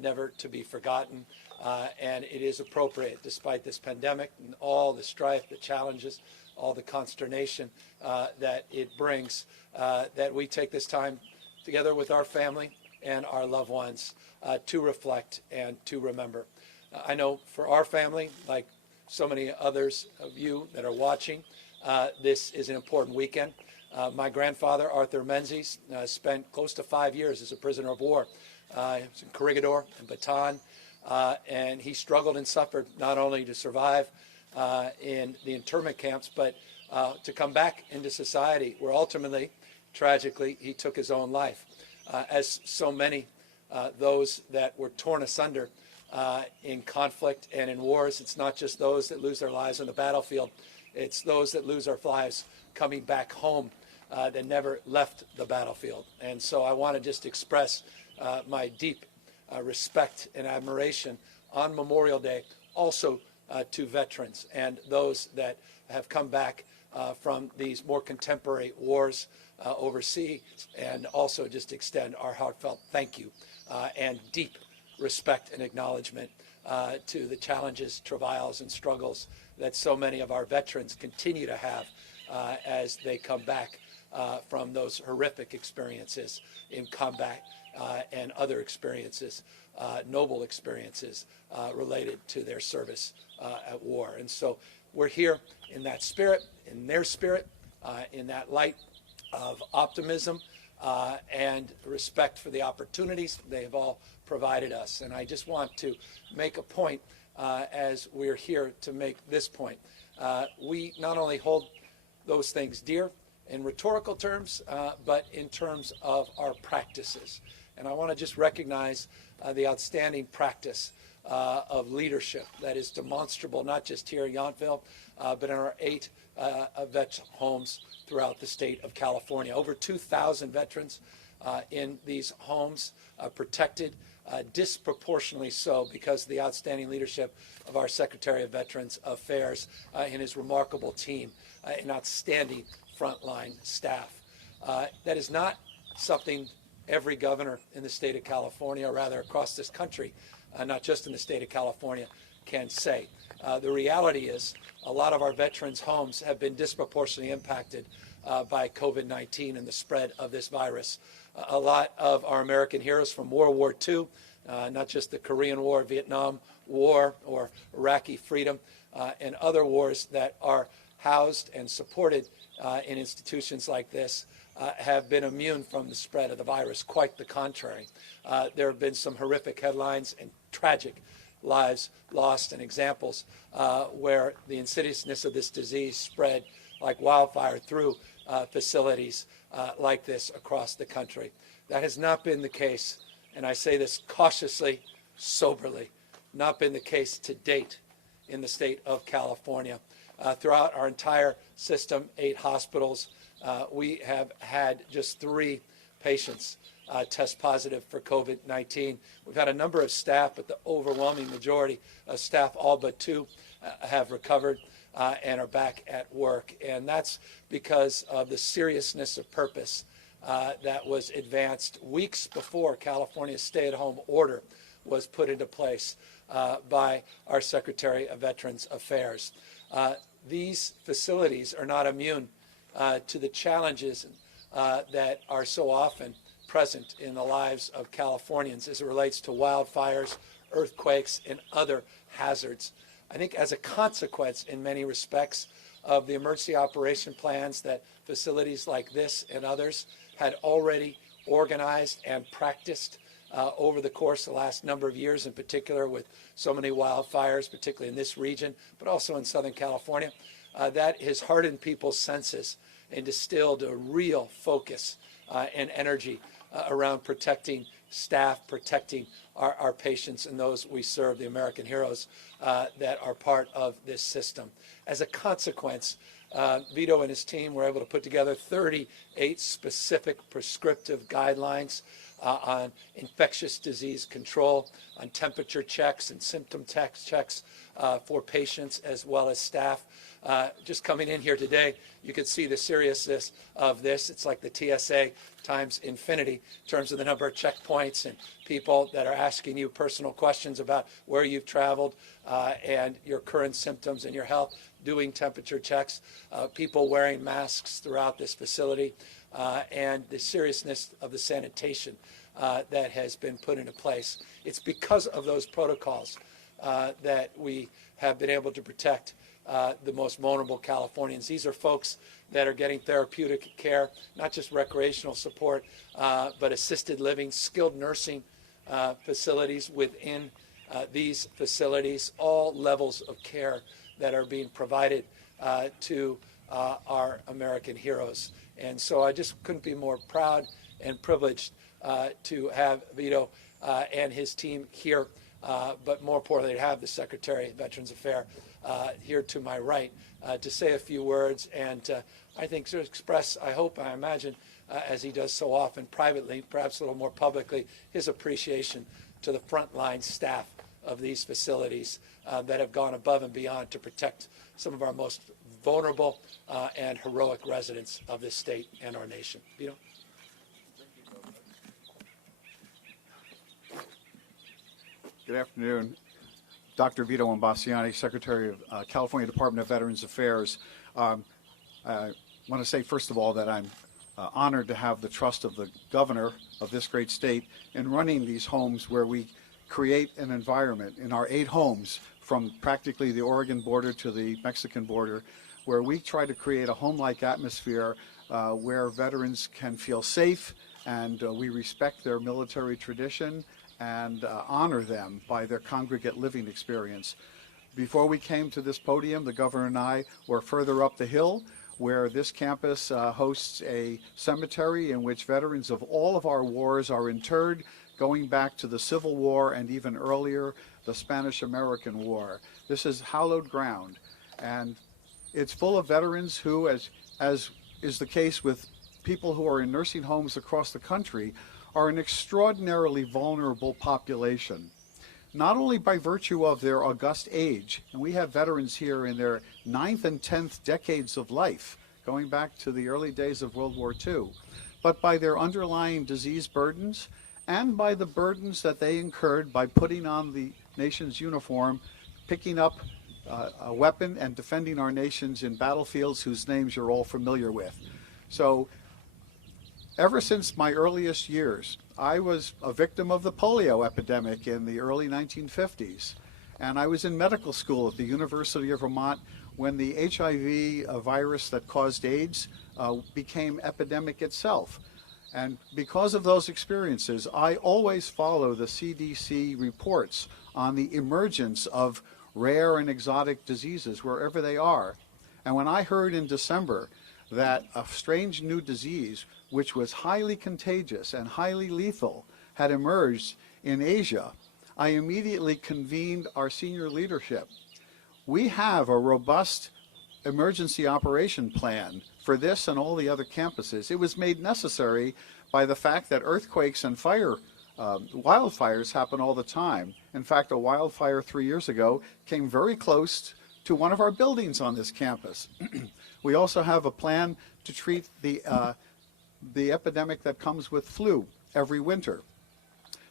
never to be forgotten. And it is appropriate, despite this pandemic and all the strife, the challenges, all the consternation that it brings, that we take this time together with our family and our loved ones to reflect and to remember. I know for our family, like so many others of you that are watching, this is an important weekend. My grandfather, Arthur Menzies, spent close to 5 years as a prisoner of war. He was in Corregidor and Bataan, and he struggled and suffered not only to survive in the internment camps, but to come back into society, where ultimately, tragically, he took his own life. As so many those that were torn asunder in conflict and in wars, it's not just those that lose their lives on the battlefield, it's those that lose their lives coming back home that never left the battlefield. And so I want to just express my deep respect and admiration on Memorial Day, also to veterans and those that have come back from these more contemporary wars overseas, and also just extend our heartfelt thank you and deep respect and acknowledgement to the challenges, travails, and struggles that so many of our veterans continue to have as they come back from those horrific experiences in combat and other experiences, noble experiences related to their service at war. And so we're here in that spirit, in their spirit, in that light of optimism and respect for the opportunities they have all provided us. And I just want to make a point as we're here to make this point. We not only hold those things dear in rhetorical terms, but in terms of our practices. And I want to just recognize the outstanding practice of leadership that is demonstrable, not just here in Yountville, but in our 8 vet homes throughout the state of California. Over 2,000 veterans in these homes protected, disproportionately so because of the outstanding leadership of our Secretary of Veterans Affairs and his remarkable team and outstanding frontline staff. That is not something every governor in the state of California, or rather across this country, not just in the state of California, can say. The reality is a lot of our veterans' homes have been disproportionately impacted by COVID-19 and the spread of this virus. A lot of our American heroes from World War II, not just the Korean War, Vietnam War, or Iraqi freedom, and other wars that are housed and supported in institutions like this, have been immune from the spread of the virus. Quite the contrary. There have been some horrific headlines and tragic lives lost, and examples where the insidiousness of this disease spread like wildfire through facilities like this across the country. That has not been the case, and I say this cautiously, soberly, not been the case to date in the state of California. Throughout our entire system, 8 hospitals, we have had just 3 patients test positive for COVID-19. We've had a number of staff, but the overwhelming majority of staff, all but 2, have recovered and are back at work. And that's because of the seriousness of purpose that was advanced weeks before California's stay-at-home order was put into place by our Secretary of Veterans Affairs. These facilities are not immune to the challenges that are so often present in the lives of Californians as it relates to wildfires, earthquakes, and other hazards. I think as a consequence, in many respects, of the emergency operation plans that facilities like this and others had already organized and practiced over the course of the last number of years, in particular with so many wildfires, particularly in this region, but also in Southern California, that has hardened people's senses and distilled a real focus and energy around protecting staff, protecting our patients and those we serve, the American heroes that are part of this system. As a consequence, Vito and his team were able to put together 38 specific prescriptive guidelines on infectious disease control, on temperature checks and symptom checks for patients as well as staff. Just coming in here today, you could see the seriousness of this. It's like the TSA times infinity in terms of the number of checkpoints and people that are asking you personal questions about where you've traveled and your current symptoms and your health, doing temperature checks, people wearing masks throughout this facility, and the seriousness of the sanitation that has been put into place. It's because of those protocols that we have been able to protect the most vulnerable Californians. These are folks that are getting therapeutic care, not just recreational support, but assisted living, skilled nursing facilities within these facilities, all levels of care that are being provided to our American heroes. And so I just couldn't be more proud and privileged to have Vito and his team here, but more importantly, to have the Secretary of Veterans Affairs here to my right to say a few words and I think to express, I hope, I imagine, as he does so often privately, perhaps a little more publicly, his appreciation to the frontline staff of these facilities that have gone above and beyond to protect some of our most vulnerable and heroic residents of this state and our nation. Vito? Good afternoon. Dr. Vito Imbasciani, Secretary of California Department of Veterans Affairs. I want to say, first of all, that I'm honored to have the trust of the governor of this great state in running these homes where we create an environment in our 8 homes from practically the Oregon border to the Mexican border, where we try to create a home-like atmosphere where veterans can feel safe and we respect their military tradition and honor them by their congregate living experience. Before we came to this podium, the governor and I were further up the hill where this campus hosts a cemetery in which veterans of all of our wars are interred, going back to the Civil War and even earlier, the Spanish-American War. This is hallowed ground, and it's full of veterans who, as is the case with people who are in nursing homes across the country, are an extraordinarily vulnerable population, not only by virtue of their august age, and we have veterans here in their 9th and 10th decades of life, going back to the early days of World War II, but by their underlying disease burdens and by the burdens that they incurred by putting on the nation's uniform, picking up a weapon and defending our nations in battlefields whose names you're all familiar with. So ever since my earliest years, I was a victim of the polio epidemic in the early 1950s. And I was in medical school at the University of Vermont when the HIV virus that caused AIDS became epidemic itself. And because of those experiences, I always follow the CDC reports on the emergence of rare and exotic diseases wherever they are. And when I heard in December that a strange new disease, which was highly contagious and highly lethal, had emerged in Asia, I immediately convened our senior leadership. We have a robust emergency operation plan for this and all the other campuses. It was made necessary by the fact that earthquakes and wildfires happen all the time. In fact, a wildfire 3 years ago came very close to one of our buildings on this campus. We also have a plan to treat the epidemic that comes with flu every winter.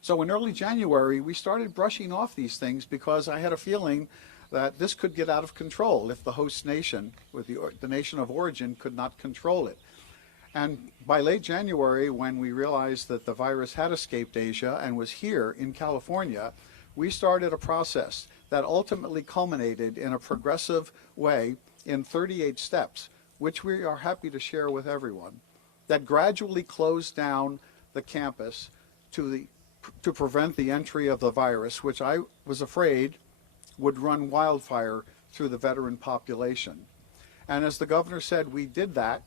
So in early January, we started brushing off these things because I had a feeling that this could get out of control if the host nation, with the nation of origin, could not control it. And by late January, when we realized that the virus had escaped Asia and was here in California, we started a process that ultimately culminated in a progressive way in 38 steps, which we are happy to share with everyone, that gradually closed down the campus to prevent the entry of the virus, which I was afraid would run wildfire through the veteran population. And as the governor said, we did that,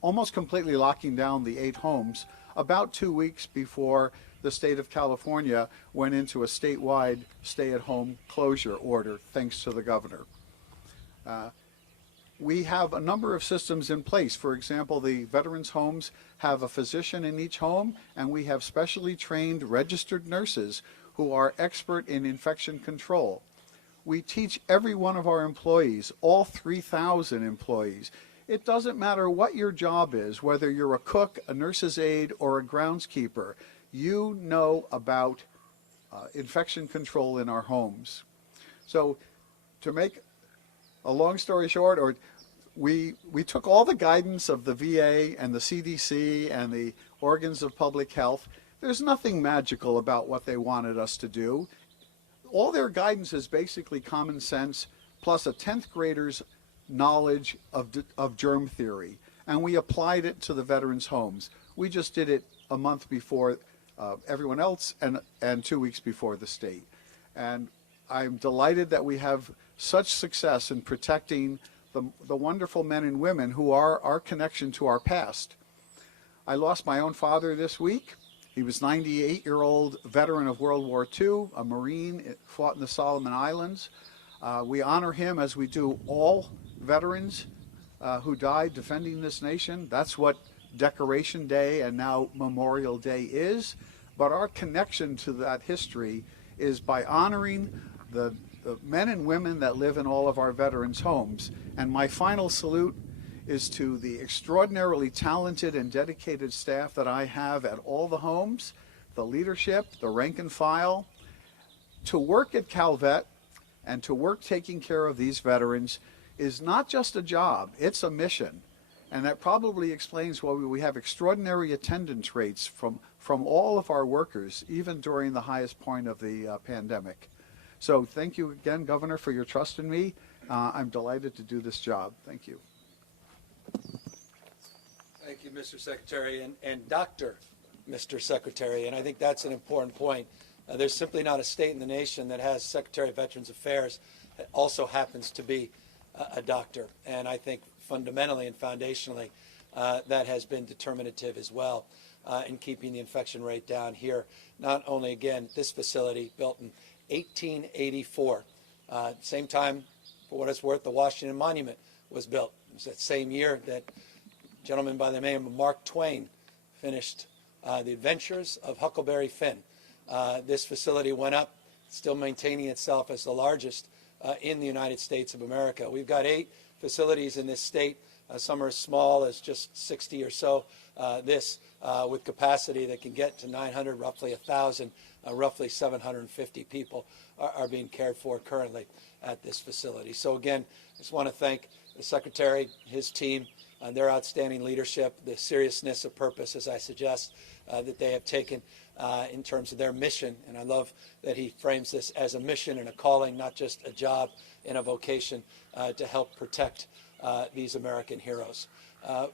almost completely locking down the 8 homes about 2 weeks before the state of California went into a statewide stay-at-home closure order, thanks to the governor. we have a number of systems in place. For example, the veterans' homes have a physician in each home, and we have specially trained registered nurses who are expert in infection control. We teach every one of our employees, all 3,000 employees. It doesn't matter what your job is, whether you're a cook, a nurse's aide, or a groundskeeper, you know about infection control in our homes. So to make a long story short, we took all the guidance of the VA and the CDC and the organs of public health. There's nothing magical about what they wanted us to do. All their guidance is basically common sense plus a 10th grader's knowledge of germ theory. And we applied it to the veterans' homes. We just did it a month before everyone else and 2 weeks before the state. And I'm delighted that we have such success in protecting the wonderful men and women who are our connection to our past. I lost my own father this week. He was 98-year-old veteran of World War II, a Marine, fought in the Solomon Islands. We honor him as we do all veterans who died defending this nation. That's what Decoration Day and now Memorial Day is. But our connection to that history is by honoring the men and women that live in all of our veterans' homes. And my final salute is to the extraordinarily talented and dedicated staff that I have at all the homes, the leadership, the rank and file. To work at Calvet and to work taking care of these veterans is not just a job, it's a mission. And that probably explains why we have extraordinary attendance rates from all of our workers, even during the highest point of the pandemic. So thank you again, Governor, for your trust in me. I'm delighted to do this job. Thank you. Thank you, Mr. Secretary, and Dr. Mr. Secretary, and I think that's an important point. There's simply not a state in the nation that has Secretary of Veterans Affairs that also happens to be a doctor, and I think fundamentally and foundationally that has been determinative as well in keeping the infection rate down here. Not only, again, this facility built in 1884, same time, for what it's worth, the Washington Monument was built. It was that same year that a gentleman by the name of Mark Twain finished The Adventures of Huckleberry Finn. This facility went up, still maintaining itself as the largest in the United States of America. We've got 8 facilities in this state. Some are as small as just 60 or so. With capacity that can get to 900, roughly 1,000, roughly 750 people are being cared for currently at this facility. So again, I just want to thank the Secretary, his team, and their outstanding leadership, the seriousness of purpose, as I suggest, that they have taken in terms of their mission. And I love that he frames this as a mission and a calling, not just a job and a vocation to help protect these American heroes.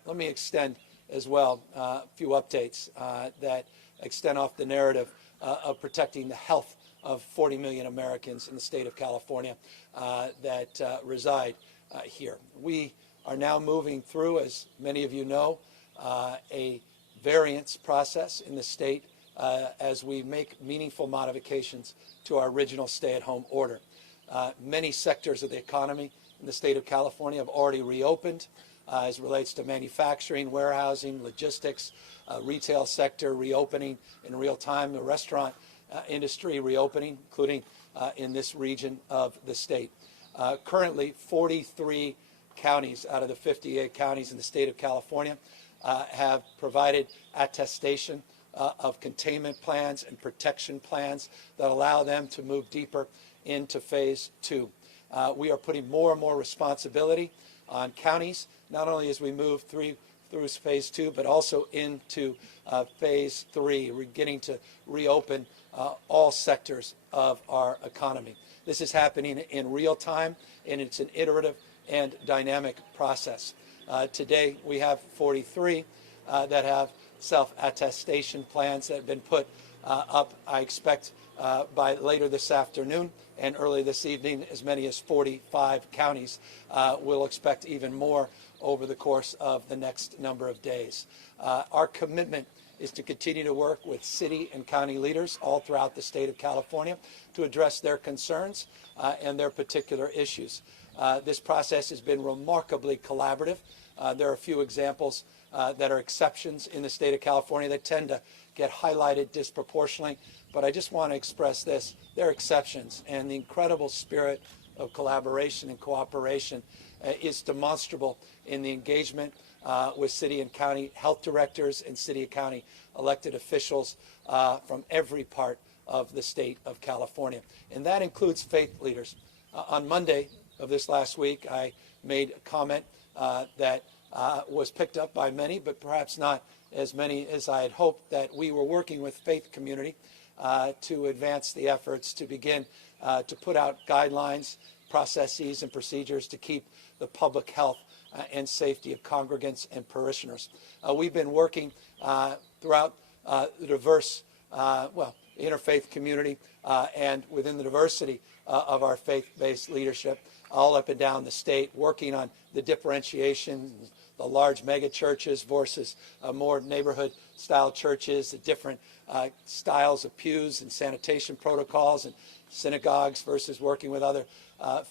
Let me extend as well a few updates that extend off the narrative of protecting the health of 40 million Americans in the state of California that reside here. We are now moving through, as many of you know, a variance process in the state as we make meaningful modifications to our original stay-at-home order. Many sectors of the economy in the state of California have already reopened as it relates to manufacturing, warehousing, logistics, retail sector reopening in real time, the restaurant industry reopening, including in this region of the state. Currently, 43 counties out of the 58 counties in the state of California have provided attestation of containment plans and protection plans that allow them to move deeper into phase 2. We are putting more and more responsibility on counties, not only as we move through phase 2, but also into phase 3. We're beginning to reopen all sectors of our economy. This is happening in real time, and it's an iterative and dynamic process. Today, we have 43 that have self-attestation plans that have been put up, I expect, by later this afternoon and early this evening. As many as 45 counties will expect even more over the course of the next number of days. Our commitment is to continue to work with city and county leaders all throughout the state of California to address their concerns and their particular issues. This process has been remarkably collaborative. There are a few examples that are exceptions in the state of California that tend to get highlighted disproportionately, but I just want to express this. They're exceptions, and the incredible spirit of collaboration and cooperation is demonstrable in the engagement with city and county health directors and city and county elected officials from every part of the state of California. And that includes faith leaders. On Monday of this last week, I made a comment that was picked up by many, but perhaps not as many as I had hoped, that we were working with faith community to advance the efforts to begin to put out guidelines, processes, and procedures to keep the public health and safety of congregants and parishioners. We've been working throughout the diverse, interfaith community and within the diversity of our faith-based leadership all up and down the state, working on the differentiation, the large mega churches versus more neighborhood-style churches, the different styles of pews and sanitation protocols, and synagogues versus working with other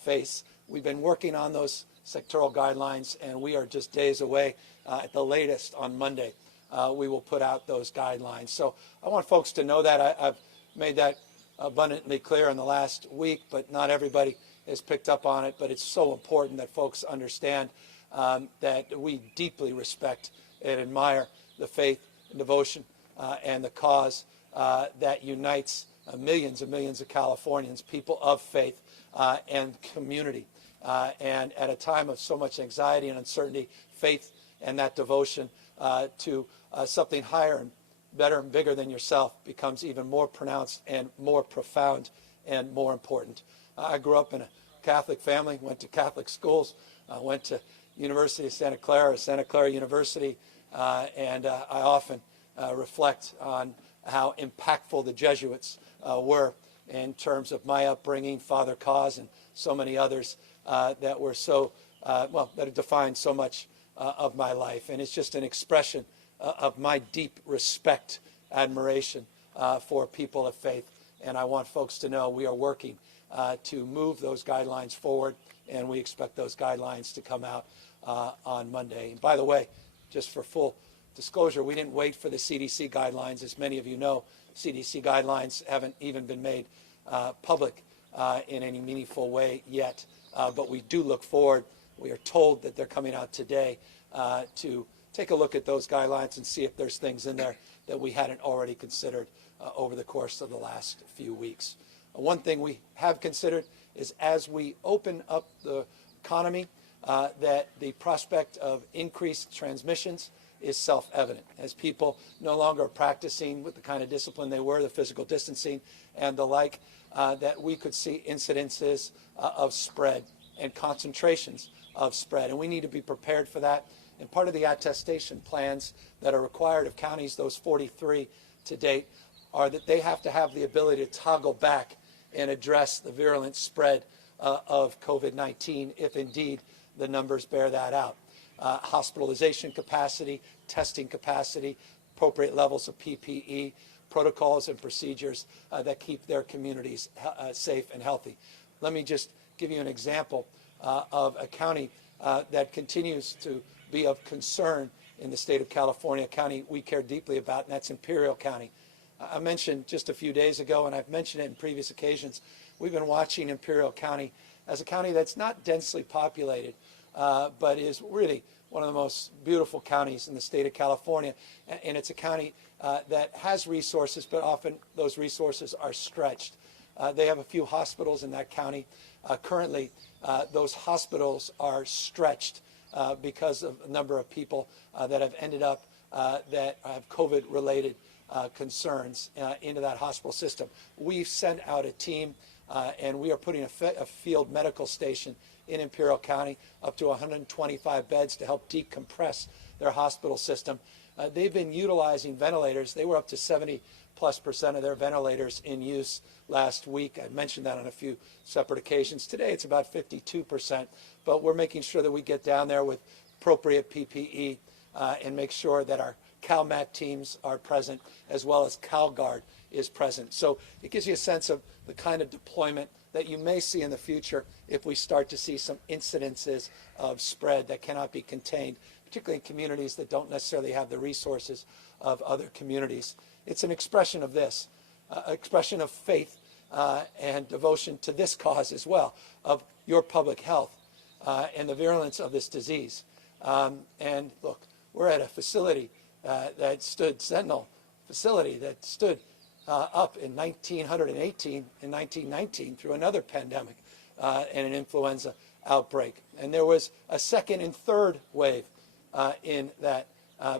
faiths. We've been working on those sectoral guidelines, and we are just days away. At the latest on Monday, we will put out those guidelines. So I want folks to know that. I've made that abundantly clear in the last week, but not everybody has picked up on it. But it's so important that folks understand that we deeply respect and admire the faith and devotion and the cause that unites millions and millions of Californians, people of faith and community. And at a time of so much anxiety and uncertainty, faith and that devotion to something higher and better and bigger than yourself becomes even more pronounced and more profound and more important. I grew up in a Catholic family, went to Catholic schools, went to University of Santa Clara University, and I often reflect on how impactful the Jesuits were in terms of my upbringing, Father Cause, and so many others that were so, that have defined so much of my life. And it's just an expression of my deep respect, admiration for people of faith. And I want folks to know we are working to move those guidelines forward, and we expect those guidelines to come out on Monday. And by the way, just for full disclosure, we didn't wait for the CDC guidelines. As many of you know, CDC guidelines haven't even been made public in any meaningful way yet. But we do look forward. We are told that they're coming out today to take a look at those guidelines and see if there's things in there that we hadn't already considered over the course of the last few weeks. One thing we have considered is as we open up the economy, that the prospect of increased transmissions is self-evident. As people no longer are practicing with the kind of discipline they were, the physical distancing and the like, that we could see incidences of spread and concentrations of spread. And we need to be prepared for that. And part of the attestation plans that are required of counties, those 43 to date, are that they have to have the ability to toggle back and address the virulent spread of COVID-19 if indeed the numbers bear that out. Hospitalization capacity, testing capacity, appropriate levels of PPE, protocols and procedures that keep their communities safe and healthy. Let me just give you an example of a county that continues to be of concern in the state of California, a county we care deeply about, and that's Imperial County. I mentioned just a few days ago, and I've mentioned it in previous occasions, we've been watching Imperial County as a county that's not densely populated, but is really one of the most beautiful counties in the state of California. And it's a county that has resources, but often those resources are stretched. They have a few hospitals in that county. Currently, those hospitals are stretched because of a number of people that have ended up that have COVID-related concerns into that hospital system. We've sent out a team, and we are putting a field medical station in Imperial County, up to 125 beds to help decompress their hospital system. They've been utilizing ventilators. They were up to 70+% of their ventilators in use last week. I mentioned that on a few separate occasions. Today it's about 52%, but we're making sure that we get down there with appropriate PPE and make sure that our CalMat teams are present, as well as CalGuard is present. So it gives you a sense of the kind of deployment that you may see in the future if we start to see some incidences of spread that cannot be contained, particularly in communities that don't necessarily have the resources of other communities. It's an expression of this, expression of faith and devotion to this cause as well, of your public health and the virulence of this disease. And look, we're at a facility that stood, Sentinel facility, that stood up in 1918 and 1919 through another pandemic and an influenza outbreak. And there was a second and third wave in that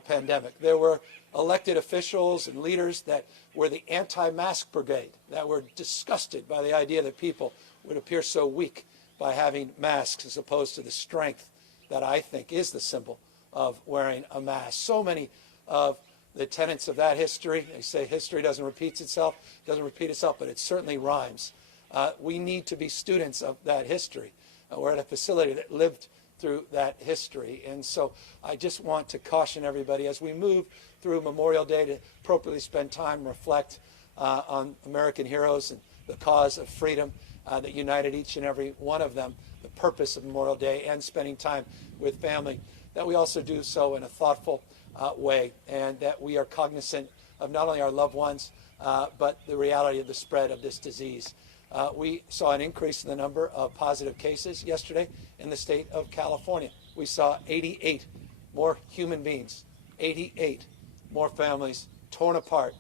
pandemic. There were elected officials and leaders that were the anti-mask brigade, that were disgusted by the idea that people would appear so weak by having masks as opposed to the strength that I think is the symbol of wearing a mask. So many of the tenets of that history, they say history doesn't repeat itself, but it certainly rhymes. We need to be students of that history. We're at a facility that lived through that history. And so I just want to caution everybody as we move through Memorial Day to appropriately spend time and reflect on American heroes and the cause of freedom that united each and every one of them, the purpose of Memorial Day, and spending time with family, that we also do so in a thoughtful way, and that we are cognizant of not only our loved ones, but the reality of the spread of this disease. We saw an increase in the number of positive cases yesterday in the state of California. We saw 88 more human beings, 88 more families torn apart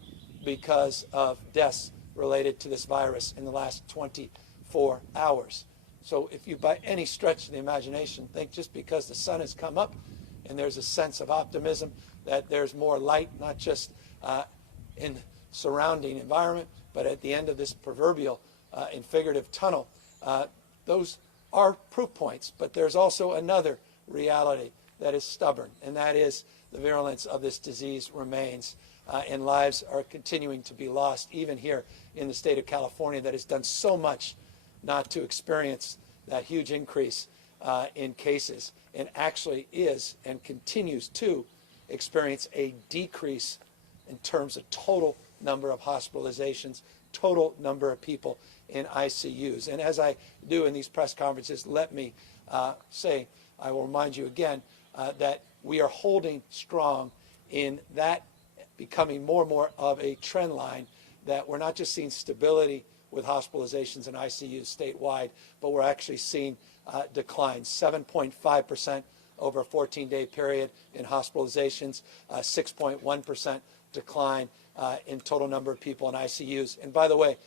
because of deaths related to this virus in the last 24 hours. So if you, by any stretch of the imagination, think just because the sun has come up and there's a sense of optimism that there's more light, not just in the surrounding environment, but at the end of this proverbial and figurative tunnel, those are proof points. But there's also another reality that is stubborn, and that is the virulence of this disease remains, and lives are continuing to be lost, even here in the state of California that has done so much not to experience that huge increase in cases, and actually is and continues to experience a decrease in terms of total number of hospitalizations, total number of people in ICUs. And as I do in these press conferences, let me say, I will remind you again that we are holding strong in that becoming more and more of a trend line, that we're not just seeing stability with hospitalizations in ICUs statewide, but we're actually seeing declines, 7.5% over a 14-day period in hospitalizations, 6.1% decline in total number of people in ICUs. And by the way,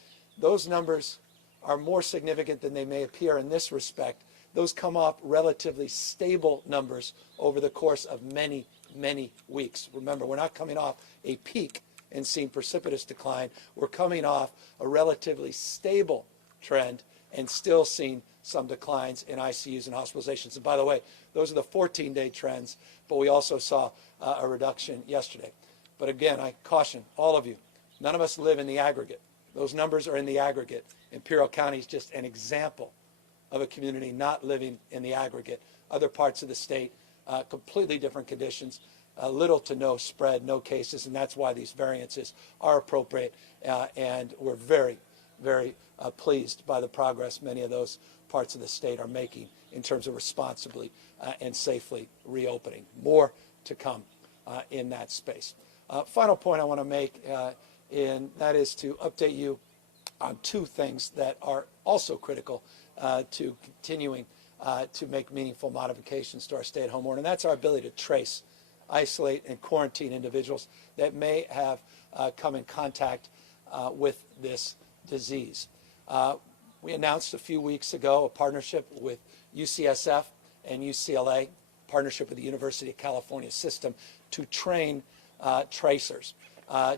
those numbers are more significant than they may appear in this respect. Those come off relatively stable numbers over the course of many, many weeks. Remember, we're not coming off a peak and seeing precipitous decline. We're coming off a relatively stable trend and still seeing some declines in ICUs and hospitalizations. And by the way, those are the 14-day trends, but we also saw a reduction yesterday. But again, I caution all of you, none of us live in the aggregate. Those numbers are in the aggregate. Imperial County is just an example of a community not living in the aggregate. Other parts of the state, completely different conditions, little to no spread, no cases, and that's why these variances are appropriate. And we're very, very pleased by the progress many of those parts of the state are making in terms of responsibly and safely reopening. More to come in that space. Final point I want to make, and that is to update you on two things that are also critical to continuing to make meaningful modifications to our stay-at-home order, and that's our ability to trace, isolate, and quarantine individuals that may have come in contact with this disease. We announced a few weeks ago a partnership with UCSF and UCLA, partnership with the University of California system, to train tracers,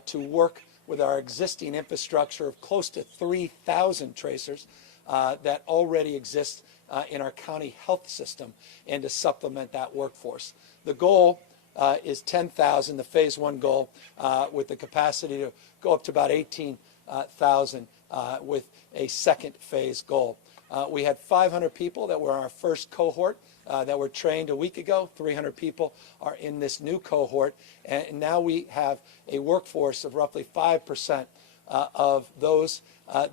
to work with our existing infrastructure of close to 3,000 tracers that already exist in our county health system, and to supplement that workforce. The goal is 10,000, the phase one goal, with the capacity to go up to about 18,000 with a second phase goal. We had 500 people that were our first cohort that were trained a week ago. 300 people are in this new cohort, and now we have a workforce of roughly 5% of those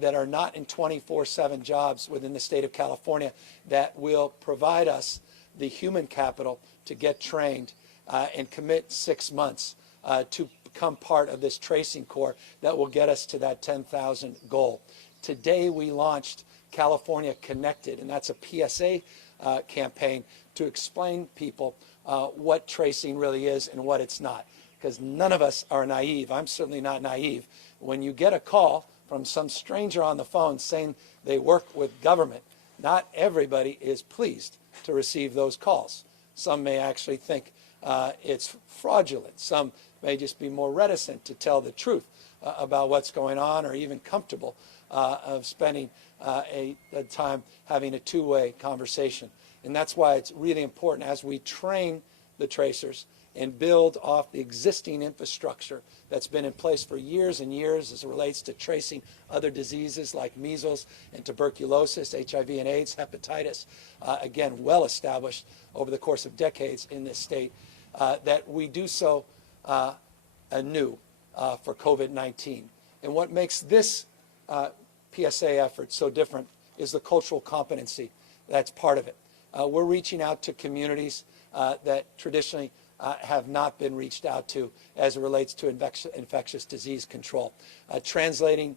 that are not in 24/7 jobs within the state of California that will provide us the human capital to get trained and commit 6 months to become part of this tracing corps that will get us to that 10,000 goal. Today we launched California Connected, and that's a PSA campaign to explain people what tracing really is and what it's not. Because none of us are naive. I'm certainly not naive. When you get a call from some stranger on the phone saying they work with government, not everybody is pleased to receive those calls. Some may actually think it's fraudulent. Some may just be more reticent to tell the truth about what's going on, or even comfortable of spending a time having a two-way conversation. And that's why it's really important as we train the tracers and build off the existing infrastructure that's been in place for years and years as it relates to tracing other diseases like measles and tuberculosis, HIV and AIDS, hepatitis, again, well established over the course of decades in this state, that we do so anew for COVID-19. And what makes this PSA effort so different is the cultural competency that's part of it. We're reaching out to communities that traditionally have not been reached out to as it relates to infectious disease control. Translating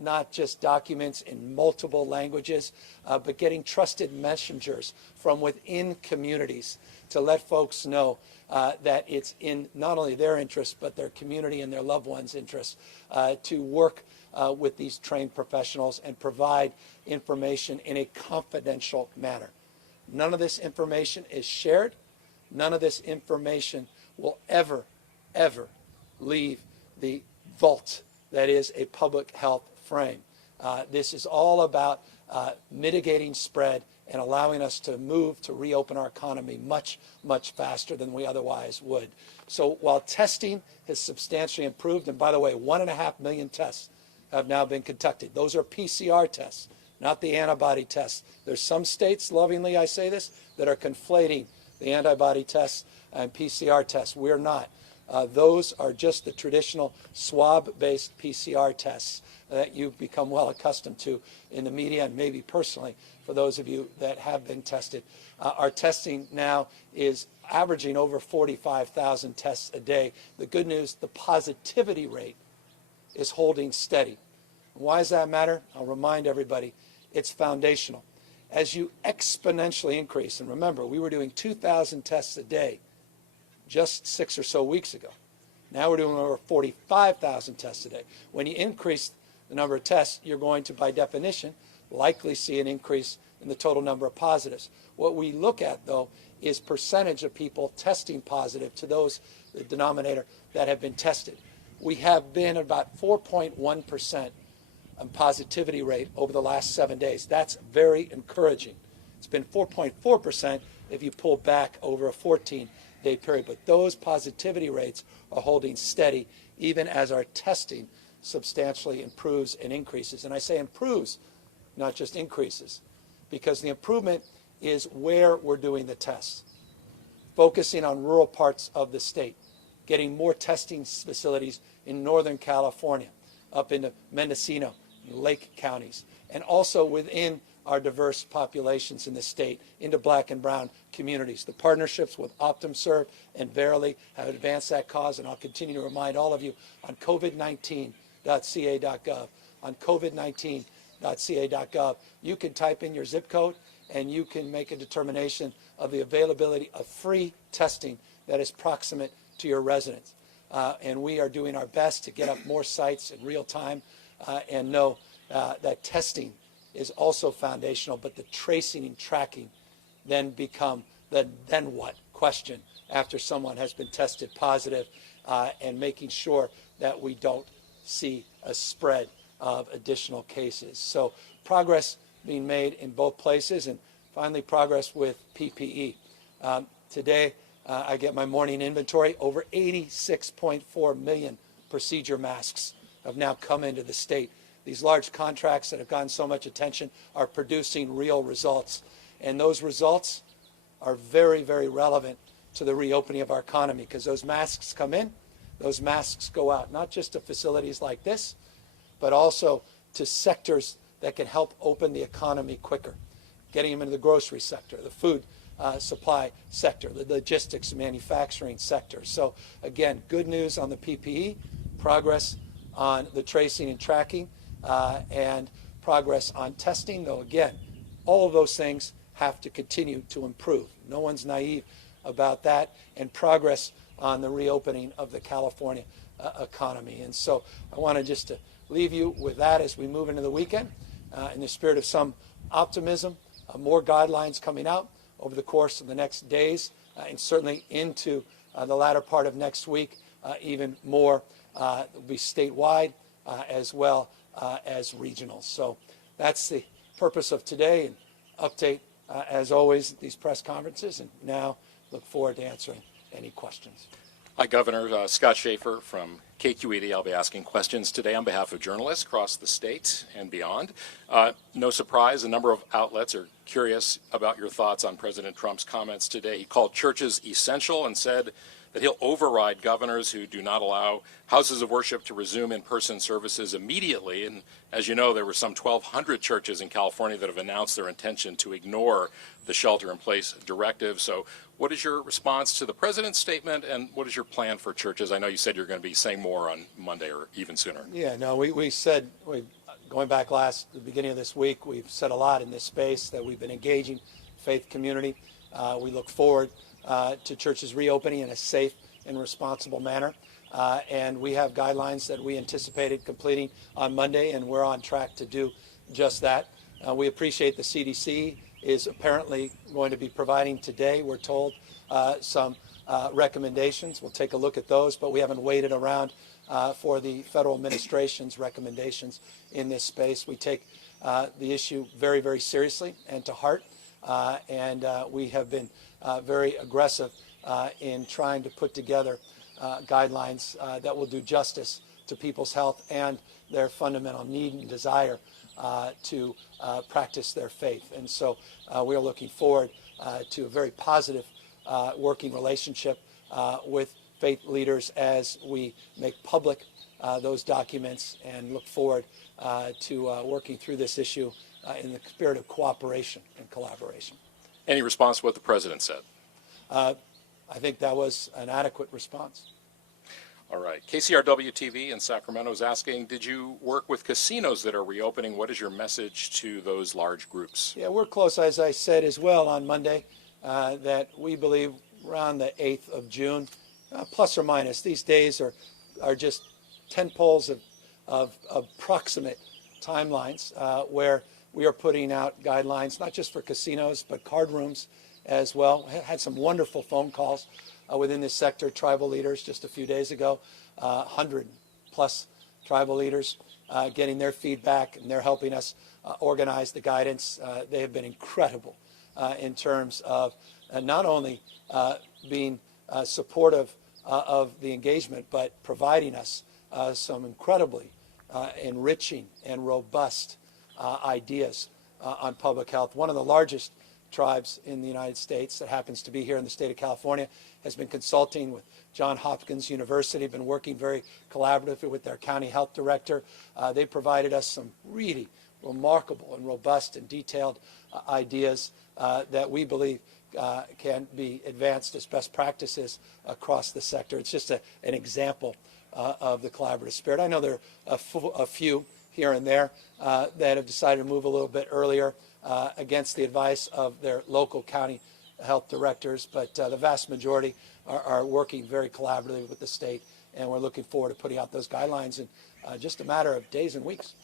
not just documents in multiple languages, but getting trusted messengers from within communities to let folks know that it's in not only their interest, but their community and their loved ones' interest to work with these trained professionals and provide information in a confidential manner. None of this information is shared. None of this information will ever, ever leave the vault that is a public health frame. This is all about mitigating spread and allowing us to move to reopen our economy much, much faster than we otherwise would. So while testing has substantially improved, and by the way, 1.5 million tests have now been conducted. Those are PCR tests, not the antibody tests. There's some states, lovingly I say this, that are conflating the antibody tests and PCR tests. We're not. Those are just the traditional swab-based PCR tests that you've become well accustomed to in the media and maybe personally for those of you that have been tested. Our testing now is averaging over 45,000 tests a day. The good news, the positivity rate is holding steady. Why does that matter? I'll remind everybody, it's foundational. As you exponentially increase, and remember, we were doing 2,000 tests a day just 6 or so weeks ago. Now we're doing over 45,000 tests a day. When you increase the number of tests, you're going to, by definition, likely see an increase in the total number of positives. What we look at, though, is percentage of people testing positive to those, the denominator, that have been tested. We have been about 4.1% positivity rate over the last 7 days. That's very encouraging. It's been 4.4% if you pull back over a 14-day period. But those positivity rates are holding steady even as our testing substantially improves and increases. And I say improves, not just increases, because the improvement is where we're doing the tests, focusing on rural parts of the state, getting more testing facilities in Northern California, up into Mendocino, Lake counties, and also within our diverse populations in the state into black and brown communities. The partnerships with OptumServe and Verily have advanced that cause, and I'll continue to remind all of you on covid19.ca.gov, on covid19.ca.gov, you can type in your zip code and you can make a determination of the availability of free testing that is proximate to your residence. And we are doing our best to get up more sites in real time and know that testing is also foundational, but the tracing and tracking then become the then what question after someone has been tested positive, and making sure that we don't see a spread of additional cases. So progress being made in both places, and finally progress with PPE. Today I get my morning inventory. Over 86.4 million procedure masks have now come into the state. These large contracts that have gotten so much attention are producing real results. And those results are very, very relevant to the reopening of our economy, because those masks come in, those masks go out, not just to facilities like this, but also to sectors that can help open the economy quicker, getting them into the grocery sector, the food supply sector, the logistics and manufacturing sector. So again, good news on the PPE, progress on the tracing and tracking, and progress on testing, though again, all of those things have to continue to improve. No one's naive about that, and progress on the reopening of the California economy. And so I want to just leave you with that as we move into the weekend, in the spirit of some optimism, more guidelines coming out over the course of the next days, and certainly into the latter part of next week, even more will be statewide as well as regional. So that's the purpose of today, and update as always at these press conferences, and now look forward to answering any questions. Hi, Governor. Scott Schaefer from KQED. I'll be asking questions today on behalf of journalists across the state and beyond. No surprise, a number of outlets are curious about your thoughts on President Trump's comments today. He called churches essential and said that he'll override governors who do not allow houses of worship to resume in-person services immediately. And as you know, there were some 1,200 churches in California that have announced their intention to ignore the shelter-in-place directive. So what is your response to the president's statement, and what is your plan for churches? I know you said you're going to be saying more on Monday or even sooner. Yeah, no, we said, going back the beginning of this week, we've said a lot in this space that we've been engaging faith community. We look forward to churches reopening in a safe and responsible manner. And we have guidelines that we anticipated completing on Monday, and we're on track to do just that. We appreciate the CDC is apparently going to be providing today, we're told, some recommendations. We'll take a look at those, but we haven't waited around for the federal administration's recommendations in this space. We take the issue very, very seriously and to heart, and we have been very aggressive in trying to put together guidelines that will do justice to people's health and their fundamental need and desire to practice their faith. And so we are looking forward to a very positive working relationship with faith leaders as we make public those documents, and look forward to working through this issue in the spirit of cooperation and collaboration. Any response to what the president said? I think that was an adequate response. All right. KCRW-TV in Sacramento is asking, did you work with casinos that are reopening? What is your message to those large groups? Yeah, we're close, as I said as well on Monday, that we believe around the 8th of June, plus or minus. These days are just 10 poles of approximate timelines where we are putting out guidelines, not just for casinos, but card rooms as well. Had some wonderful phone calls within this sector, tribal leaders just a few days ago, 100 plus tribal leaders getting their feedback, and they're helping us organize the guidance. They have been incredible in terms of not only being supportive of the engagement, but providing us some incredibly enriching and robust ideas on public health. One of the largest tribes in the United States that happens to be here in the state of California has been consulting with Johns Hopkins University, been working very collaboratively with their county health director. They provided us some really remarkable and robust and detailed ideas that we believe can be advanced as best practices across the sector. It's just an example of the collaborative spirit. I know there are a few here and there that have decided to move a little bit earlier against the advice of their local county health directors, but the vast majority are working very collaboratively with the state, and we're looking forward to putting out those guidelines in just a matter of days and weeks.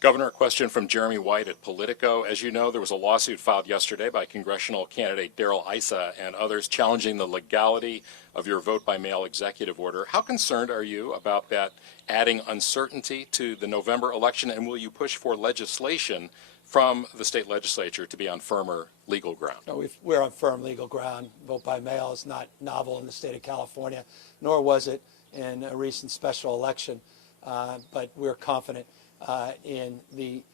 Governor, a question from Jeremy White at Politico. As you know, there was a lawsuit filed yesterday by congressional candidate Darrell Issa and others challenging the legality of your vote-by-mail executive order. How concerned are you about that adding uncertainty to the November election, and will you push for legislation from the state legislature to be on firmer legal ground? No, we're on firm legal ground. Vote-by-mail is not novel in the state of California, nor was it in a recent special election, but we're confident in the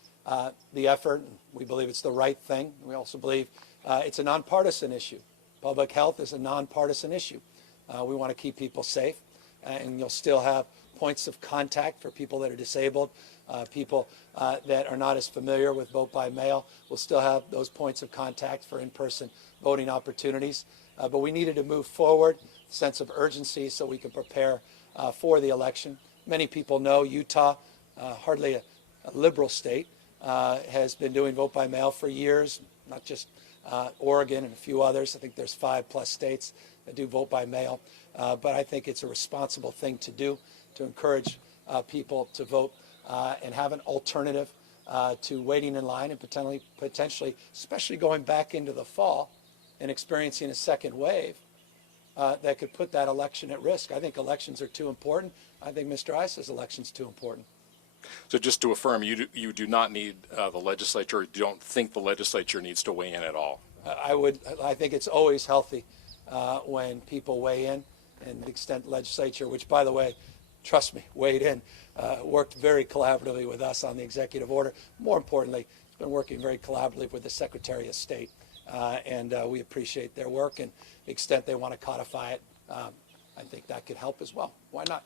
effort. We believe it's the right thing. We also believe it's a nonpartisan issue. Public health is a nonpartisan issue. We want to keep people safe, and you'll still have points of contact for people that are disabled, people that are not as familiar with vote by mail will still have those points of contact for in-person voting opportunities. But we needed to move forward, sense of urgency, so we can prepare for the election. Many people know Utah, hardly a liberal state, has been doing vote by mail for years, not just Oregon and a few others. I think there's 5+ states that do vote by mail. But I think it's a responsible thing to do to encourage people to vote and have an alternative to waiting in line and potentially, especially going back into the fall and experiencing a second wave that could put that election at risk. I think elections are too important. I think Mr. Issa's election's too important. So just to affirm, you do not need the legislature, or you don't think the legislature needs to weigh in at all? I think it's always healthy when people weigh in, and the extent legislature, which, by the way, trust me, weighed in, worked very collaboratively with us on the executive order. More importantly, it's been working very collaboratively with the Secretary of State, and we appreciate their work, and the extent they want to codify it, I think that could help as well. Why not?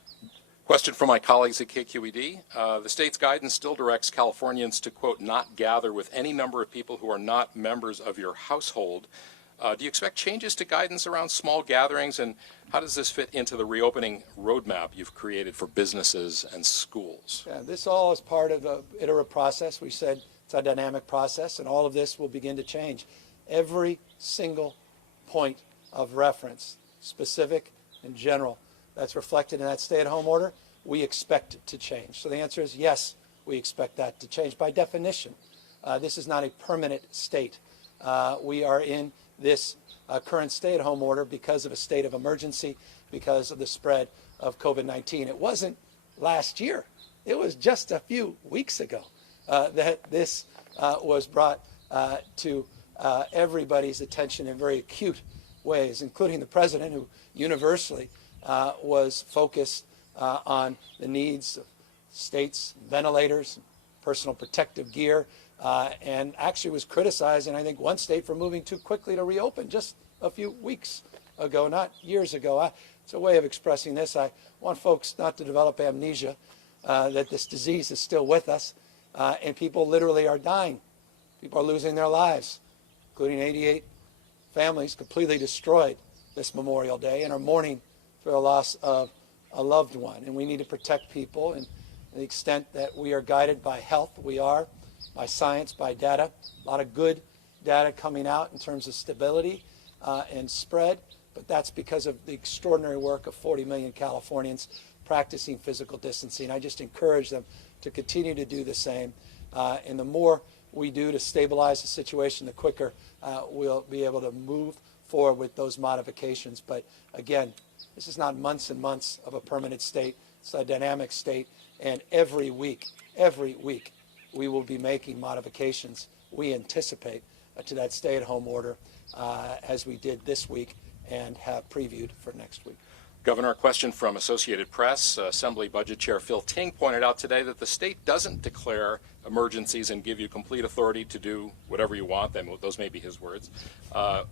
Question from my colleagues at KQED. The state's guidance still directs Californians to, quote, not gather with any number of people who are not members of your household. Do you expect changes to guidance around small gatherings, and how does this fit into the reopening roadmap you've created for businesses and schools? Yeah, this all is part of the iterative process. We said it's a dynamic process, and all of this will begin to change. Every single point of reference, specific and general, that's reflected in that stay-at-home order, we expect it to change. So the answer is yes, we expect that to change. By definition, this is not a permanent state. We are in this current stay-at-home order because of a state of emergency, because of the spread of COVID-19. It wasn't last year. It was just a few weeks ago that this was brought to everybody's attention in very acute ways, including the president, who universally was focused on the needs of states, ventilators, personal protective gear, and actually was criticizing, I think, one state for moving too quickly to reopen just a few weeks ago, not years ago. It's a way of expressing this. I want folks not to develop amnesia that this disease is still with us, and people literally are dying. People are losing their lives, including 88 families completely destroyed this Memorial Day and are mourning for the loss of a loved one. And we need to protect people, and to the extent that we are guided by health, we are, by science, by data. A lot of good data coming out in terms of stability and spread, but that's because of the extraordinary work of 40 million Californians practicing physical distancing. I just encourage them to continue to do the same, and the more we do to stabilize the situation, the quicker we'll be able to move forward with those modifications. But again, this is not months and months of a permanent state. It's a dynamic state, and every week, we will be making modifications, we anticipate, to that stay-at-home order as we did this week and have previewed for next week. Governor, a question from Associated Press. Assembly Budget Chair Phil Ting pointed out today that the state doesn't declare emergencies and give you complete authority to do whatever you want. Those may be his words.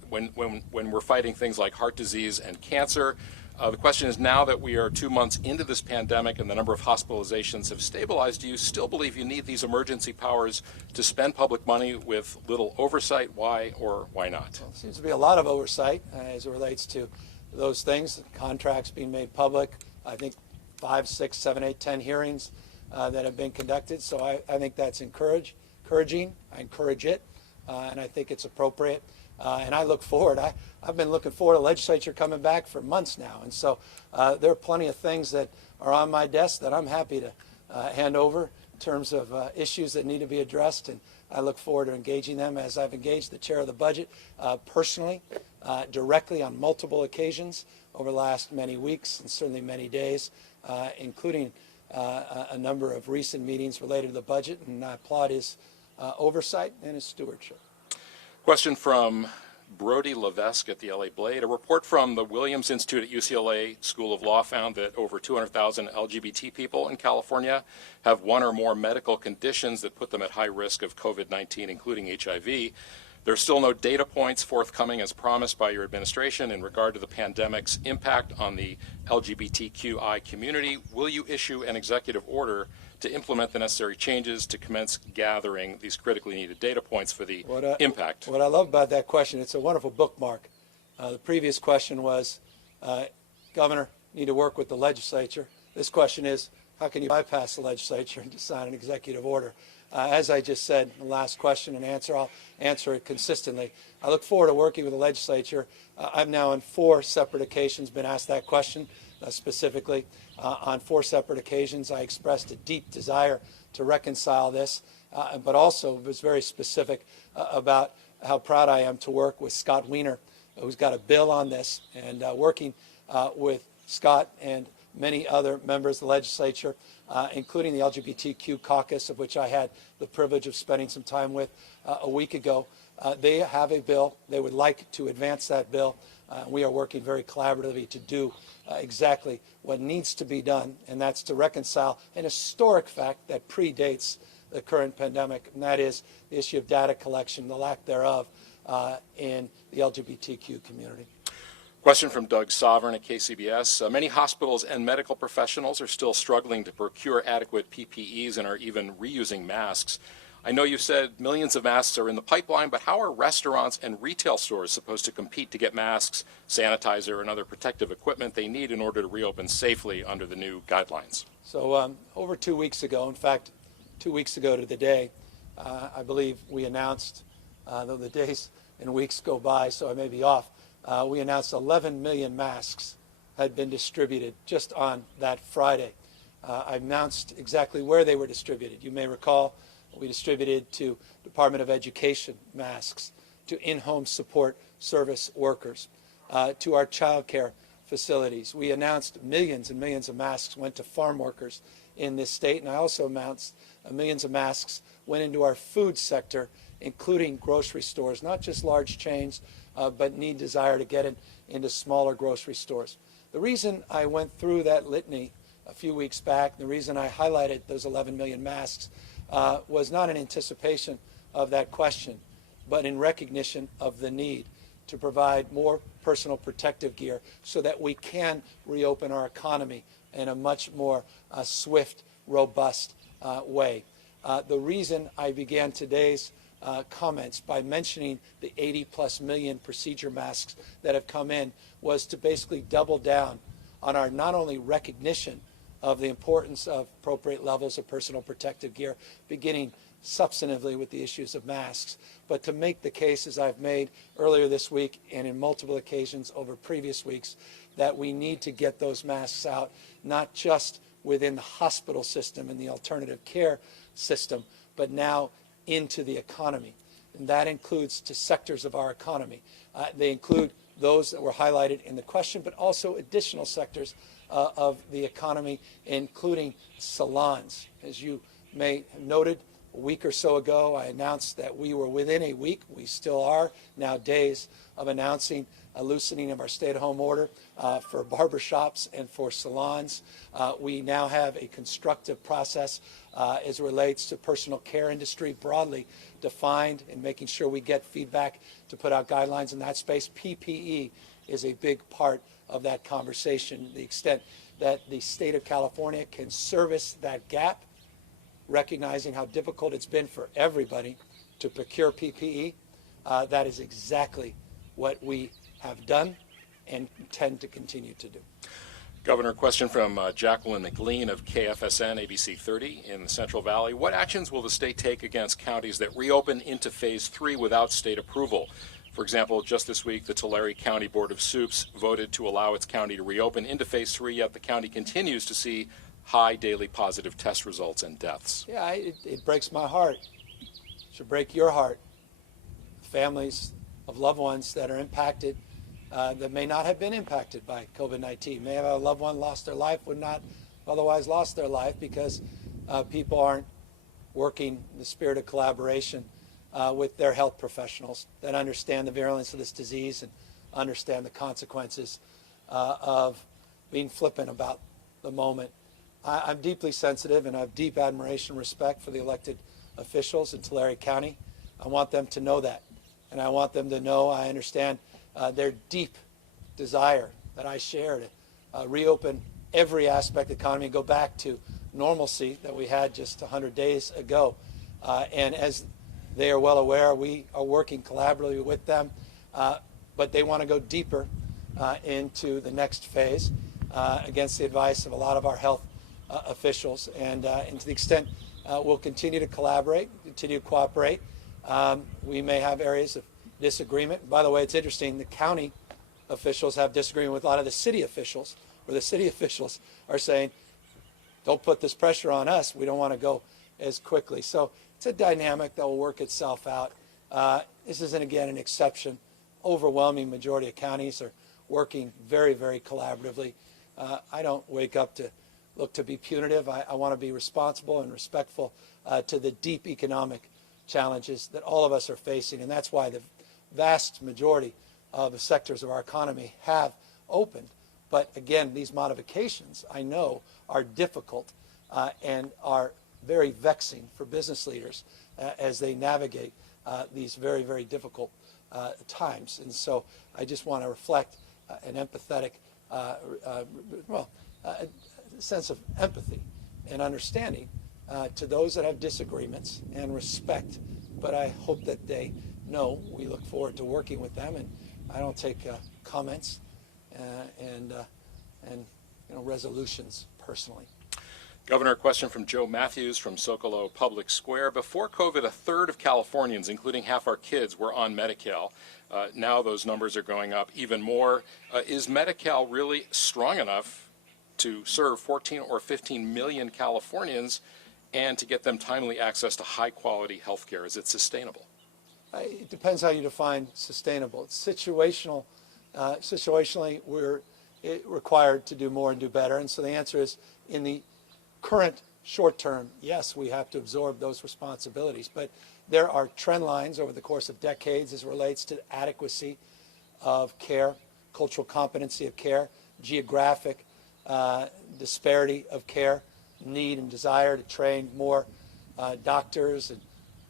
When we're fighting things like heart disease and cancer, the question is, now that we are 2 months into this pandemic and the number of hospitalizations have stabilized, do you still believe you need these emergency powers to spend public money with little oversight? Why or why not? Well, it seems to be a lot of oversight as it relates to those things, contracts being made public. I think 5, 6, 7, 8, 10 hearings that have been conducted. So I think that's encouraging. I encourage it, and I think it's appropriate. And I look forward. I've been looking forward to the legislature coming back for months now. And so there are plenty of things that are on my desk that I'm happy to hand over in terms of issues that need to be addressed. And I look forward to engaging them, as I've engaged the chair of the budget personally, directly on multiple occasions over the last many weeks and certainly many days, including a number of recent meetings related to the budget. And I applaud his oversight and his stewardship. Question from Brody Levesque at the LA Blade. A report from the Williams Institute at UCLA School of Law found that over 200,000 LGBT people in California have one or more medical conditions that put them at high risk of COVID-19, including HIV. There are still no data points forthcoming as promised by your administration in regard to the pandemic's impact on the LGBTQI community. Will you issue an executive order to implement the necessary changes to commence gathering these critically needed data points for the impact? What I love about that question, it's a wonderful bookmark. The previous question was, Governor, you need to work with the legislature. This question is, how can you bypass the legislature and just sign an executive order? As I just said in the last question and answer, I'll answer it consistently. I look forward to working with the legislature. I've now on 4 separate occasions been asked that question specifically. On 4 separate occasions, I expressed a deep desire to reconcile this, but also was very specific about how proud I am to work with Scott Wiener, who's got a bill on this, and working with Scott and many other members of the legislature, including the LGBTQ caucus, of which I had the privilege of spending some time with a week ago. They have a bill. They would like to advance that bill. We are working very collaboratively to do exactly what needs to be done, and that's to reconcile an historic fact that predates the current pandemic, and that is the issue of data collection, the lack thereof in the LGBTQ community. Question from Doug Sovereign at KCBS. Many hospitals and medical professionals are still struggling to procure adequate PPEs and are even reusing masks. I know you said millions of masks are in the pipeline, but how are restaurants and retail stores supposed to compete to get masks, sanitizer, and other protective equipment they need in order to reopen safely under the new guidelines? So over 2 weeks ago, in fact, 2 weeks ago to the day, I believe we announced, though the days and weeks go by, so I may be off, we announced 11 million masks had been distributed just on that Friday. I announced exactly where they were distributed. You may recall we distributed to Department of Education masks, to in-home support service workers, to our child care facilities. We announced millions and millions of masks went to farm workers in this state, and I also announced millions of masks went into our food sector, including grocery stores, not just large chains, but desire to get into smaller grocery stores. The reason I went through that litany a few weeks back, the reason I highlighted those 11 million masks was not in anticipation of that question, but in recognition of the need to provide more personal protective gear so that we can reopen our economy in a much more swift, robust way. The reason I began today's comments by mentioning the 80+ million procedure masks that have come in was to basically double down on our not only recognition of the importance of appropriate levels of personal protective gear, beginning substantively with the issues of masks, but to make the case, as I've made earlier this week and in multiple occasions over previous weeks, that we need to get those masks out, not just within the hospital system and the alternative care system, but now into the economy. And that includes to sectors of our economy. They include those that were highlighted in the question, but also additional sectors of the economy, including salons. As you may have noted, a week or so ago, I announced that we were within a week, we still are now days, of announcing a loosening of our stay-at-home order for barbershops and for salons. We now have a constructive process as it relates to personal care industry broadly defined and making sure we get feedback to put out guidelines in that space. PPE is a big part of that conversation, the extent that the state of California can service that gap, recognizing how difficult it's been for everybody to procure PPE. That is exactly what we have done and intend to continue to do. Governor, question from Jacqueline McLean of KFSN ABC 30 in the Central Valley. What actions will the state take against counties that reopen into Phase 3 without state approval? For example, just this week, the Tulare County Board of Soups voted to allow its county to reopen into Phase 3, yet the county continues to see high daily positive test results and deaths. Yeah, it breaks my heart. It should break your heart. Families of loved ones that are impacted that may not have been impacted by COVID-19. May have a loved one lost their life, would not otherwise lost their life because people aren't working in the spirit of collaboration with their health professionals that understand the virulence of this disease and understand the consequences of being flippant about the moment. I'm deeply sensitive and I have deep admiration and respect for the elected officials in Tulare County. I want them to know that. and I want them to know I understand their deep desire that I share to reopen every aspect of the economy and go back to normalcy that we had just 100 days ago. And as they are well aware, we are working collaboratively with them, but they want to go deeper into the next phase against the advice of a lot of our health officials. And to the extent we'll continue to collaborate, continue to cooperate, we may have areas of disagreement. By the way, it's interesting, the county officials have disagreement with a lot of the city officials, where the city officials are saying, don't put this pressure on us, we don't want to go as quickly. So it's a dynamic that will work itself out. This isn't, again, an exception. Overwhelming majority of counties are working very, very collaboratively. I don't wake up to look to be punitive. I want to be responsible and respectful to the deep economic challenges that all of us are facing, and that's why the vast majority of the sectors of our economy have opened. But again, these modifications, I know, are difficult and are very vexing for business leaders as they navigate these very, very difficult times. And so I just want to reflect an empathetic, a sense of empathy and understanding to those that have disagreements, and respect. But I hope that they know we look forward to working with them, and I don't take comments and resolutions personally. Governor, a question from Joe Matthews from Socolow Public Square. Before COVID, a third of Californians, including half our kids, were on Medi-Cal. Now those numbers are going up even more. Is Medi-Cal really strong enough to serve 14 or 15 million Californians and to get them timely access to high-quality health care? Is it sustainable? It depends how you define sustainable. It's situational. Situationally, we're required to do more and do better. And so the answer is, in the current short term, yes, we have to absorb those responsibilities. But there are trend lines over the course of decades as it relates to adequacy of care, cultural competency of care, geographic disparity of care, need and desire to train more doctors and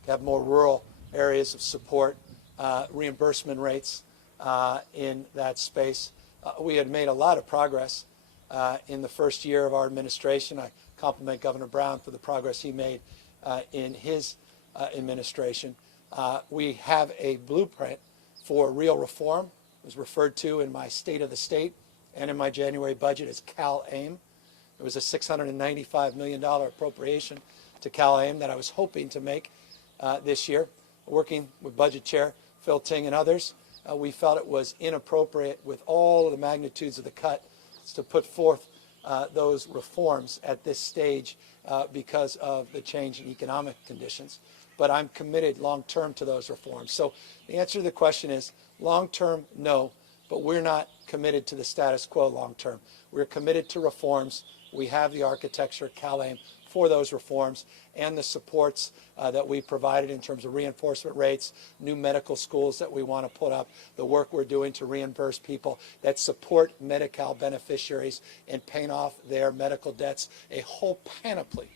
have more rural areas of support, reimbursement rates in that space. We had made a lot of progress in the first year of our administration. I compliment Governor Brown for the progress he made in his administration. We have a blueprint for real reform. It was referred to in my State of the State and in my January budget as CalAIM. It was a $695 million appropriation to CalAIM that I was hoping to make this year. Working with Budget Chair Phil Ting and others, we felt it was inappropriate with all of the magnitudes of the cut to put forth those reforms at this stage because of the change in economic conditions. But I'm committed long-term to those reforms. So the answer to the question is long-term, no, but we're not committed to the status quo long-term. We're committed to reforms. We have the architecture, CalAIM, for those reforms and the supports that we provided in terms of reinforcement rates, new medical schools that we want to put up, the work we're doing to reimburse people that support Medi-Cal beneficiaries and paying off their medical debts, a whole panoply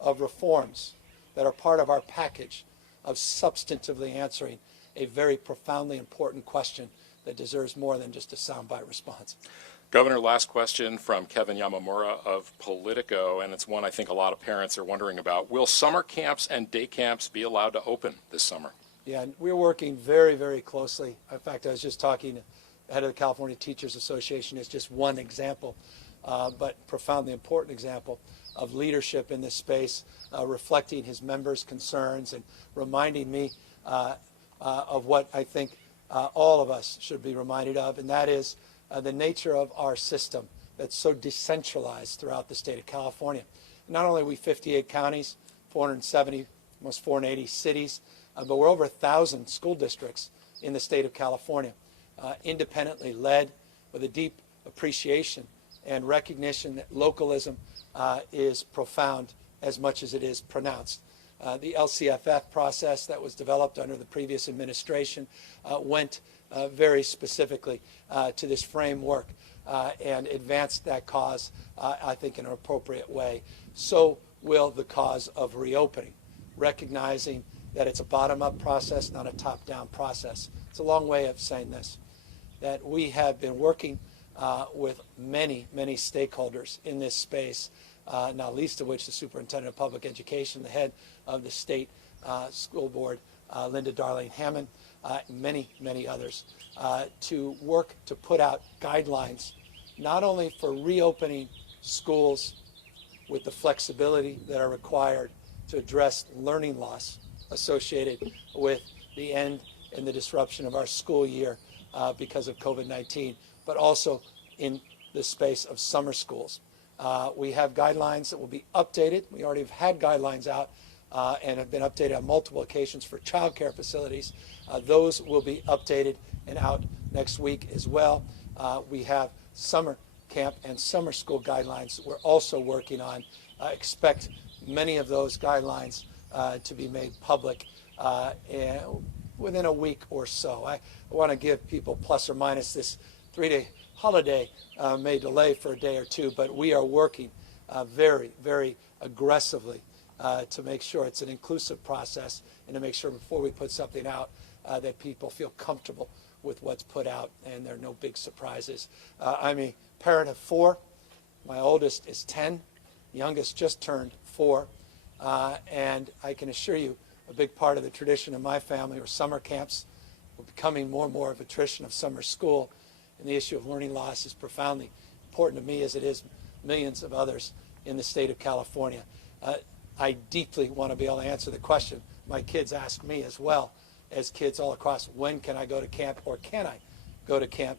of reforms that are part of our package of substantively answering a very profoundly important question that deserves more than just a soundbite response. Governor, last question from Kevin Yamamura of Politico, and it's one I think a lot of parents are wondering about. Will summer camps and day camps be allowed to open this summer? Yeah, and we're working very, very closely. In fact, I was just talking to the head of the California Teachers Association as just one example, but profoundly important example of leadership in this space, reflecting his members' concerns and reminding me of what I think all of us should be reminded of, and that is the nature of our system that's so decentralized throughout the state of California. Not only are we 58 counties, 470, almost 480 cities, but we're over 1,000 school districts in the state of California, independently led with a deep appreciation and recognition that localism is profound as much as it is pronounced. The LCFF process that was developed under the previous administration went very specifically to this framework and advanced that cause, I think, in an appropriate way. So will the cause of reopening, recognizing that it's a bottom-up process, not a top-down process. It's a long way of saying this, that we have been working with many, many stakeholders in this space, not least of which the Superintendent of Public Education, the head of the state school board, Linda Darling Hammond, many, many others, to work to put out guidelines, not only for reopening schools with the flexibility that are required to address learning loss associated with the end and the disruption of our school year because of COVID-19, but also in the space of summer schools. We have guidelines that will be updated. We already have had guidelines out and have been updated on multiple occasions for child care facilities. Those will be updated and out next week as well. We have summer camp and summer school guidelines we're also working on. Expect many of those guidelines to be made public within a week or so. I want to give people plus or minus this 3-day holiday may delay for a day or two, but we are working very, very aggressively to make sure it's an inclusive process and to make sure before we put something out that people feel comfortable with what's put out and there are no big surprises. I'm a parent of 4. My oldest is 10. Youngest just turned 4. And I can assure you a big part of the tradition of my family are summer camps. We're becoming more and more of a tradition of summer school. And the issue of learning loss is profoundly important to me as it is millions of others in the state of California. I deeply want to be able to answer the question my kids ask me as well as kids all across, when can I go to camp or can I go to camp?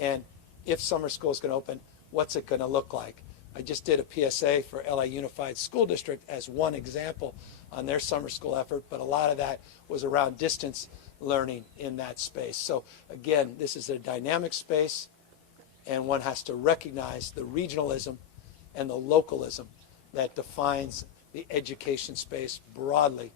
And if summer school is going to open, what's it going to look like? I just did a PSA for LA Unified School District as one example on their summer school effort, but a lot of that was around distance learning in that space. So again, this is a dynamic space, and one has to recognize the regionalism and the localism that defines the education space broadly,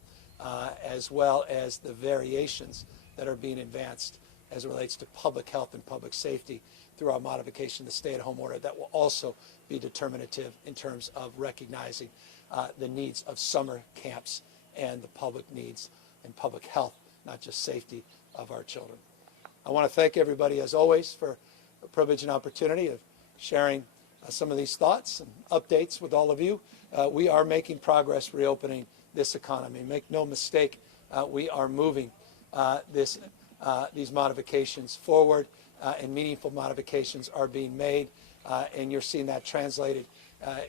as well as the variations that are being advanced as it relates to public health and public safety through our modification of the stay-at-home order that will also be determinative in terms of recognizing the needs of summer camps and the public needs and public health, not just safety of our children. I want to thank everybody, as always, for the privilege and opportunity of sharing some of these thoughts and updates with all of you. We are making progress reopening this economy. Make no mistake, we are moving these modifications forward, and meaningful modifications are being made, and you're seeing that translated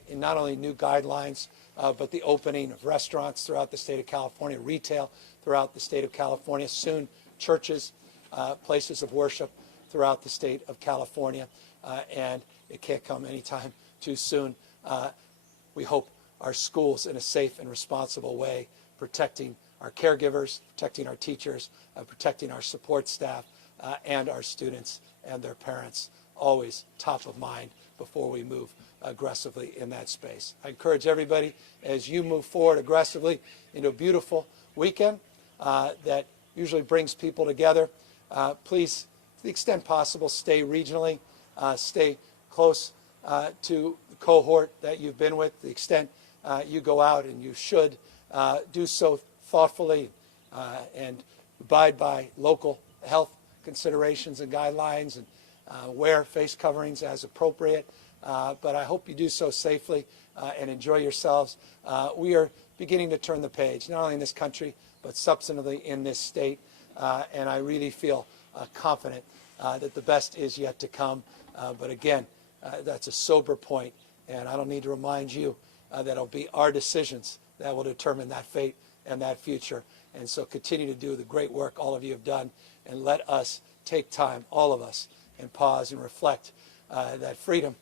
in not only new guidelines, but the opening of restaurants throughout the state of California, retail throughout the state of California, soon churches, places of worship throughout the state of California, and it can't come anytime too soon. We hope our schools in a safe and responsible way, protecting our caregivers, protecting our teachers, protecting our support staff, and our students and their parents, always top of mind before we move aggressively in that space. I encourage everybody, as you move forward aggressively into a beautiful weekend that usually brings people together, please, to the extent possible, stay regionally, stay close to the cohort that you've been with. To the extent you go out, and you should do so thoughtfully and abide by local health considerations and guidelines, and wear face coverings as appropriate. But I hope you do so safely and enjoy yourselves. We are beginning to turn the page, not only in this country, but substantively in this state. And I really feel confident that the best is yet to come. But again, that's a sober point, and I don't need to remind you that it'll be our decisions that will determine that fate and that future. And so continue to do the great work all of you have done, and let us take time, all of us, and pause and reflect that freedom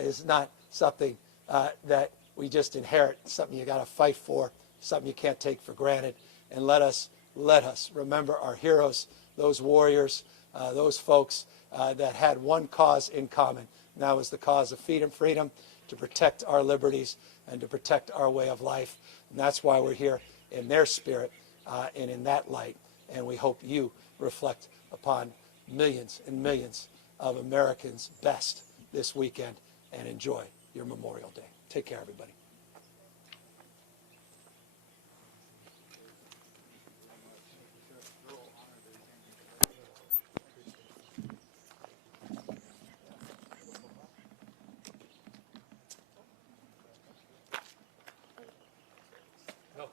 is not something that we just inherit, something you got to fight for, something you can't take for granted. And let us remember our heroes, those warriors, those folks that had one cause in common, and that was the cause of freedom, to protect our liberties and to protect our way of life. And that's why we're here, in their spirit and in that light. And we hope you reflect upon millions and millions of Americans' best this weekend and enjoy your Memorial Day. Take care, everybody.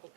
Yeah,